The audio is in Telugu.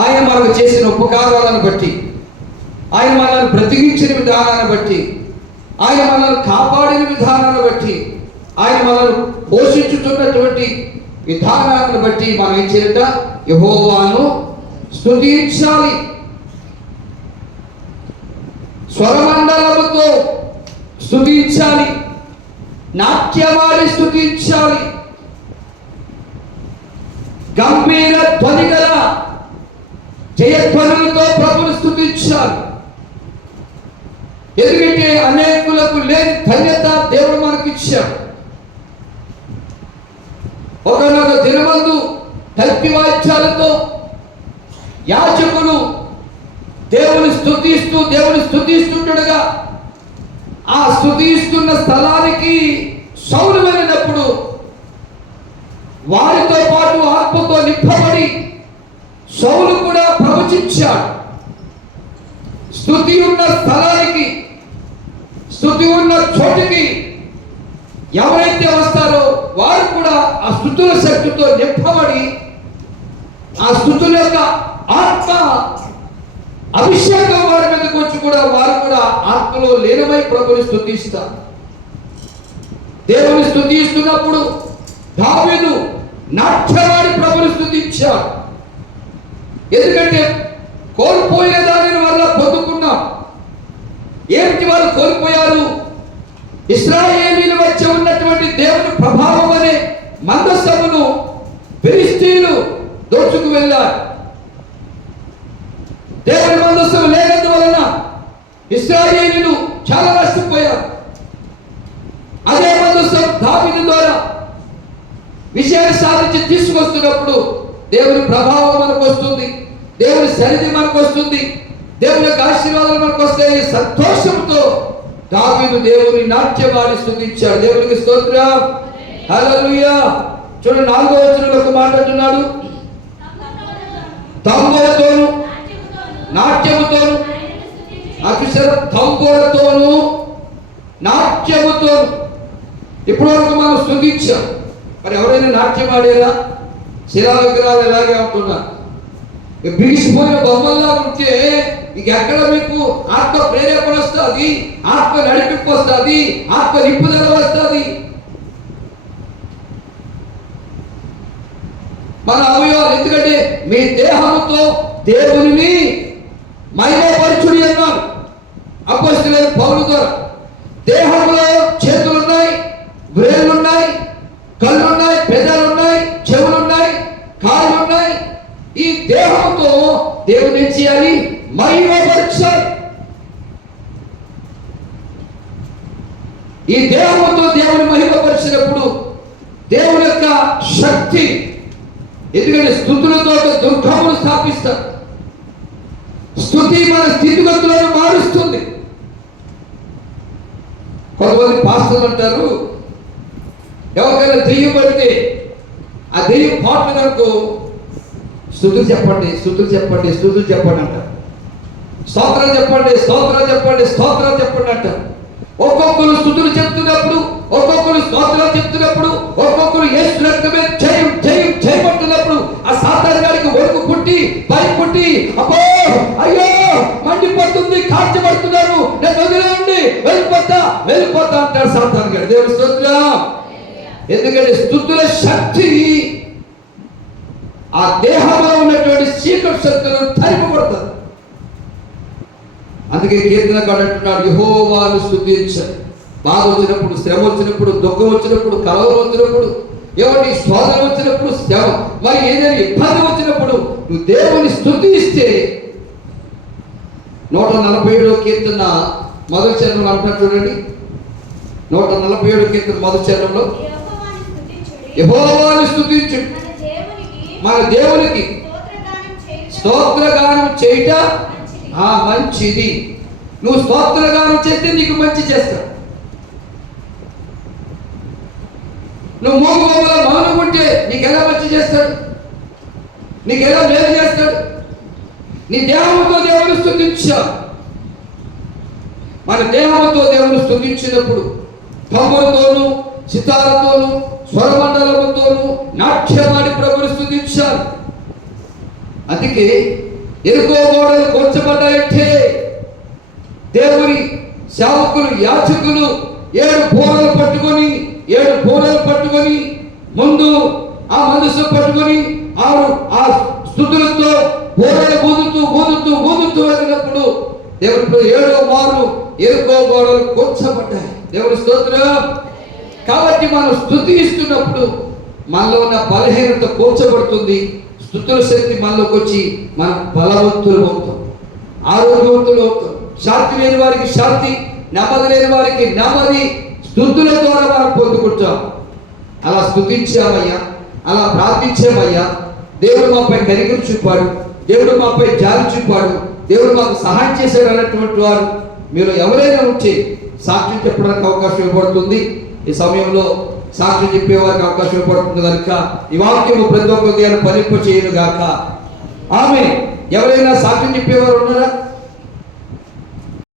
ఆయన మనకు చేసిన ఉపకారాలను బట్టి, ఆయన మనల్ని బ్రతికించిన విధానాన్ని బట్టి, ఆయన మనల్ని కాపాడిన విధానాన్ని బట్టి, ఆయన మనల్ని పోషించుతున్నటువంటి విధానాలను బట్టి మనం ఏం చేయాలట? యెహోవాను స్తుతించాలి. స్వరమండలముతో స్తుతించాలి, నాట్యమాడి స్తుతించాలి, గంభీర ధ్వని గల జయధ్వనులతో ప్రభుని స్తుతించాలి. ఎందుకంటే అనేకులకు లేని ధన్యత దేవుడు మనకిచ్చాడు. ఒకనొక దినమందు తల్పి వాయిద్యాలతో యాజకులు దేవుని స్తుతిస్తుండగా ఆ స్తుతిస్తున్న స్థలానికి సౌలు వెళ్ళినప్పుడు వారితో పాటు ఆత్మతో నింపబడి సౌలు కూడా ప్రవచించాడు. స్తుతి ఉన్న స్థలానికి, స్తుతి ఉన్న చోటికి ఎవరైతే వస్తారో వారు కూడా ఆ స్తుతుల శక్తితో నింపబడి ఆ స్తుతుల యొక్క ఆత్మ అభిషేకం వారి మీదకి వచ్చి కూడా వారు కూడా ఆత్మలో లీనమై ప్రభుని స్తుతిస్తారు. దేవుని స్తుతిస్తున్నప్పుడు దావీదు నాట్యమాడి ప్రభుని స్తుతించాడు. ఎందుకంటే కోల్పోయిన దానిని వల్ల పొందుకున్నాం. ఏమిటి వాళ్ళు కోల్పోయారు? ఇశ్రాయేలీయుల మధ్య ఉన్నటువంటి దేవుని ప్రభావం అనే మందసమును ఫిలిష్తీయులు దోచుకు వెళ్ళారు. దేవుని మందసం లేనందువలన ఇశ్రాయేలీయులు చాలా నష్టపోయారు. అదే మందసం దావీదు ద్వారా విజయాన్ని సాధించి తీసుకొస్తున్నప్పుడు దేవుని ప్రభావం మనకు వస్తుంది, దేవుని సన్నిధి మనకు వస్తుంది, దేవుని యొక్క ఆశీర్వాదాలు మనకు వస్తాయి. సంతోషంతో దావీదు దేవుని నాట్యమాడి స్తుతించాడు. దేవునికి స్తోత్రం, హల్లెలూయా. చూడండి 4వ వచనంలో ఒక మాట అంటున్నాడు, తంబురతోను నాట్యముతోను, అక్షరం తంబురతోను నాట్యముతోను. ఇప్పటి వరకు మనం స్తుతించాం. మరి ఎవరైనా నాట్యం ఆడేలా? శిలా విగ్రహాలు ఎలాగే ఉంటున్నారు, బిగిసిపోయిన బొమ్మల్లా ఉంటే ఎక్కడ మీకు ఆత్మ ప్రేరేపణ వస్తుంది, ఆత్మ నడిపింపు వస్తుంది, ఆత్మ నింపుదల వస్తుంది. మన అవయవాలు, ఎందుకంటే మీ దేహముతో దేవునిని మహిమపరచుడి అన్నారు అపోస్తలుడైన పౌలు ద్వారా. దేహంలో చేతులున్నాయి, వేళ్ళున్నాయి, కళ్ళున్నాయి, పెదాలున్నాయి, చెవులున్నాయి, కాళ్ళున్నాయి. ఈ దేహంతో దేవుని ఏం చేయాలి? మహిమపరచాలి. ఈ దేహంతో దేవుని మహిమపరిచినప్పుడు దేవుని యొక్క శక్తి, ఎందుకంటే స్తుతులతో దుర్గమును స్థాపిస్తారు. స్తుతి మన స్థితిగతులను మారుస్తుంది. కొంతమంది పాస్టర్లు అంటారు, ఎవరికైనా దెయ్యం పడితే ఆ దెయ్యం పాటలకు స్తుతులు చెప్పండి, స్తుతులు చెప్పండి, స్తుతులు చెప్పండి అంటారు. స్తోత్రాలు చెప్పండి, స్తోత్రాలు చెప్పండి, స్తోత్రాలు చెప్పండి అంటారు. ఒక్కొక్కరు స్తుతులు చెప్తున్నప్పుడు, ఒక్కొక్కరు స్తోత్రాలు చెప్తున్నప్పుడు, ఒక్కొక్కరు యేసు రక్తమే జయం జయం జయమంటున్నప్పుడు ఆ సాతాను గారికి వణుకు పుట్టి, భయం పుట్టి, అబ్బో అయ్యో మండిపోతుంది, కాల్చబడుతున్నారు, నేను వదిలేయండి, వెళ్ళిపోతా అంటాడు సాతాను గారు. దేవుని స్తోత్రం. ఎందుకంటే స్తుతుల శక్తి ఆ దేహంలో ఉన్నటువంటి చీకటి శక్తులను తరిమబడుతుంది. అందుకే కీర్తనకారుడు అంటున్నాడు, యెహోవాను స్తుతించండి. బాధ వచ్చినప్పుడు, శ్రమ వచ్చినప్పుడు, దుఃఖం వచ్చినప్పుడు, కలవరం వచ్చినప్పుడు, ఏమంటే శోధన వచ్చినప్పుడు, శ్రమ మరి ఏదైనా ఇబ్బంది వచ్చినప్పుడు నువ్వు దేవుని స్తుతిస్తే 147వ కీర్తన మొదటి చరణంలో అంటున్నాడు చూడండి. 147వ కీర్తన మొదటి చరణంలో యెహోవాను స్తుతించండి, మన దేవునికి స్తోత్రగానం చేయుట మంచిది. నువ్వు స్తోత్రగానం చేస్తే నీకు మంచి చేస్తాడు. నువ్వు మూగబొమ్మల మౌనం ఉంటే నీకు ఎలా మంచి చేస్తాడు, నీకు ఎలా మేలు చేస్తాడు? నీ దేహంతో దేవుని స్తుతించావు. మన దేహంతో దేవుని స్తుతించినప్పుడు తమ్ములతోనూ, సితారతోనూ, స్వరమండలముతోనూ నాట్యమాడి ప్రభుని స్తుతించాలి. అందుకే ఎరుకో గోడలు కూర్చబడ్డాయంటే దేవుని సేవకులు యాజకులు 7 బోరలు పట్టుకొని ముందు ఆ మనసు పట్టుకొని ఆ స్తుతులతో బోరలు ఊదుతూ వెళ్ళినప్పుడు దేవుడు 7వ మారు ఎరుకో గోడలు కూర్చబడ్డాయి. దేవుని స్తోత్రం. కాబట్టి మనం స్తుతిస్తున్నప్పుడు మనలో ఉన్న బలహీనత కూర్చబడుతుంది. స్తుతుల శక్తి మనలోకి వచ్చి మనం బలవంతులు అవుతాం, ఆరోగ్యవంతులు అవుతాం. శాంతి లేని వారికి శాంతి, నెమ్మది లేని వారికి నెమ్మది స్తుతుల ద్వారా మనం పొందుకుంటాం. అలా స్తుతించామయ్యా, అలా ప్రార్థించామయ్యా, దేవుడు మాపై కనికరం చూపాడు, దేవుడు మాపై జాలి చూపాడు, దేవుడు మాకు సహాయం చేశాడు అన్నటువంటి వారు మీరు ఎవరైనా ఉంటే సాక్ష్యం చెప్పడానికి అవకాశం ఇవ్వబడుతుంది. ఈ సమయంలో సాక్ష్యం చెప్పేవారికి అవకాశం ఇవ్వబడుతుంది కనుక ఈ వాక్యము ప్రతి ఒక్క ఫలింప చేయను గాక. ఆమె ఎవరైనా సాక్ష్యం చెప్పేవారు ఉన్నారా?